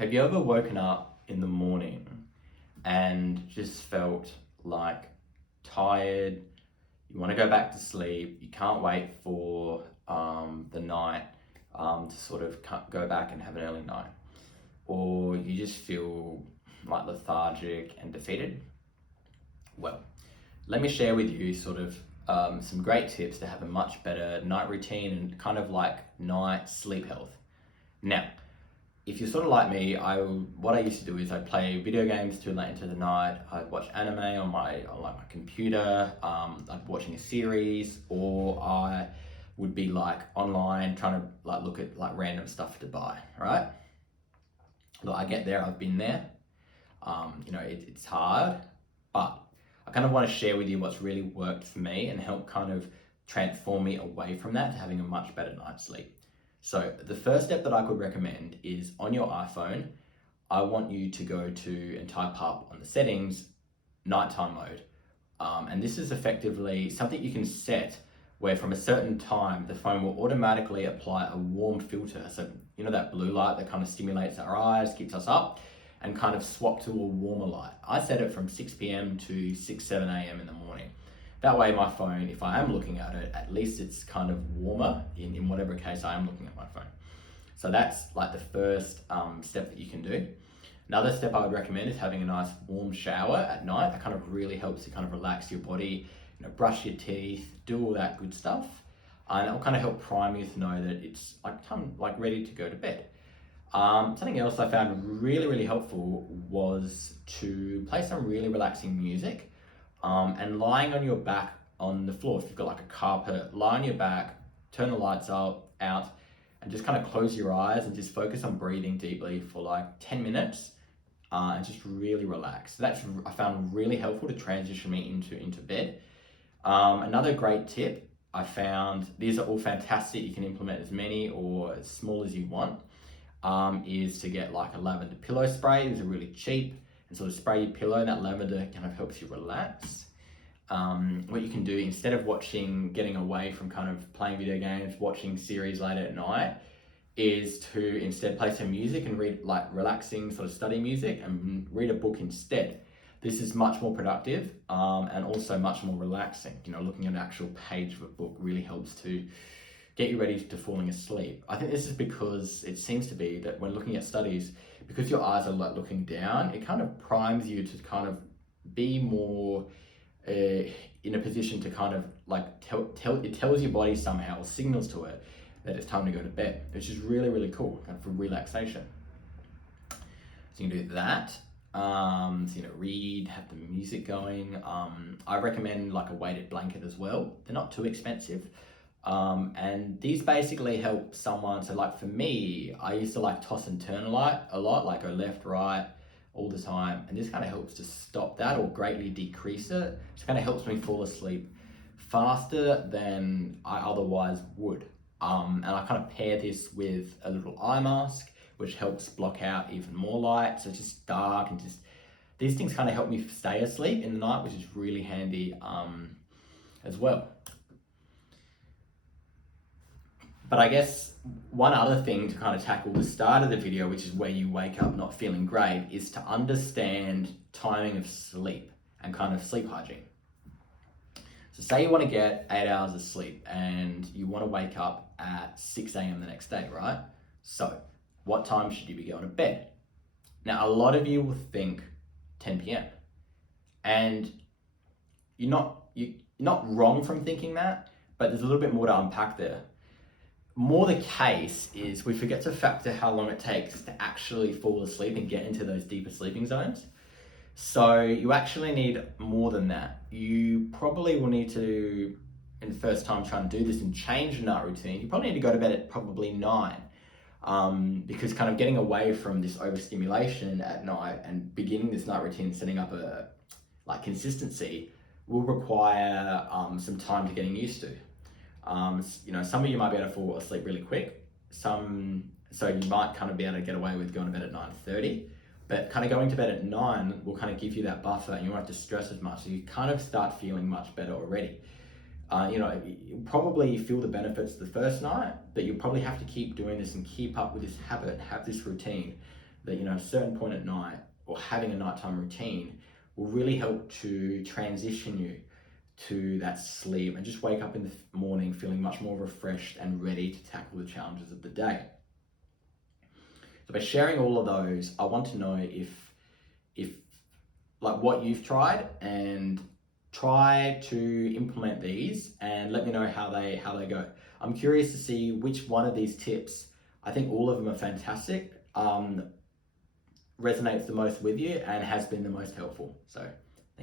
Have you ever woken up in the morning and just felt like tired? You want to go back to sleep. You can't wait for the night to sort of go back and have an early night, or you just feel like lethargic and defeated. Well, let me share with you sort of some great tips to have a much better night routine and kind of like night sleep health. Now, if you're sort of like me, what I used to do is I'd play video games too late into the night. I'd watch anime on like my computer. I'd be watching a series, or I would be like online trying to like look at like random stuff to buy. Right? Look, I get there. I've been there. It's hard, but I kind of want to share with you what's really worked for me and help kind of transform me away from that to having a much better night's sleep. So the first step that I could recommend is on your iPhone, I want you to go to and type up on the settings, nighttime mode. And this is effectively something you can set where from a certain time, the phone will automatically apply a warm filter. So, that blue light that kind of stimulates our eyes, keeps us up, and kind of swap to a warmer light. I set it from 6 p.m. to 7 a.m. in the morning. That way my phone, if I am looking at it, at least it's kind of warmer in whatever case I am looking at my phone. So that's like the first step that you can do. Another step I would recommend is having a nice warm shower at night. That kind of really helps you kind of relax your body, brush your teeth, do all that good stuff. And it will kind of help prime you to know that it's like ready to go to bed. Something else I found really, really helpful was to play some really relaxing music. And lying on your back on the floor, if you've got like a carpet, lie on your back, turn the lights out, and just kind of close your eyes and just focus on breathing deeply for like 10 minutes and just really relax. So that's, I found really helpful to transition me into bed. Another great tip I found, these are all fantastic, you can implement as many or as small as you want, is to get like a lavender pillow spray. These are really cheap. And sort of spray your pillow, and that lavender kind of helps you relax. What you can do instead of getting away from kind of playing video games, watching series late at night, is to instead play some music and read like relaxing sort of study music and read a book instead. This is much more productive and also much more relaxing. Looking at an actual page of a book really helps to get you ready to falling asleep. I think this is because it seems to be that when looking at studies, because your eyes are like looking down, it kind of primes you to kind of be more in a position to kind of like it tells your body somehow, or signals to it that it's time to go to bed, which is really, really cool, kind of for relaxation. So you can do that. Read, have the music going. I recommend like a weighted blanket as well. They're not too expensive. And these basically help someone. So like for me, I used to like toss and turn a lot, like go left, right all the time. And this kind of helps to stop that or greatly decrease it. It kind of helps me fall asleep faster than I otherwise would. And I kind of pair this with a little eye mask, which helps block out even more light. So it's just dark and just, these things kind of help me stay asleep in the night, which is really handy as well. But I guess one other thing to kind of tackle the start of the video, which is where you wake up not feeling great, is to understand timing of sleep and kind of sleep hygiene. So say you want to get 8 hours of sleep and you want to wake up at 6 a.m. the next day, right? So what time should you be going to bed? Now, a lot of you will think 10 p.m. And you're not wrong from thinking that, but there's a little bit more to unpack there. More the case is we forget to factor how long it takes to actually fall asleep and get into those deeper sleeping zones. So you actually need more than that. You probably will need to, in the first time trying to do this and change your night routine, you probably need to go to bed at probably 9. Because kind of getting away from this overstimulation at night and beginning this night routine, setting up a like consistency, will require some time to getting used to. Some of you might be able to fall asleep really quick. So you might kind of be able to get away with going to bed at 9:30, but kind of going to bed at 9 will kind of give you that buffer and you won't have to stress as much. So you kind of start feeling much better already. You'll probably feel the benefits the first night, but you'll probably have to keep doing this and keep up with this habit, have this routine that, you know, a certain point at night or having a nighttime routine will really help to transition you to that sleep and just wake up in the morning feeling much more refreshed and ready to tackle the challenges of the day. So by sharing all of those, I want to know if like what you've tried, and try to implement these and let me know how they go. I'm curious to see which one of these tips, I think all of them are fantastic, resonates the most with you and has been the most helpful. So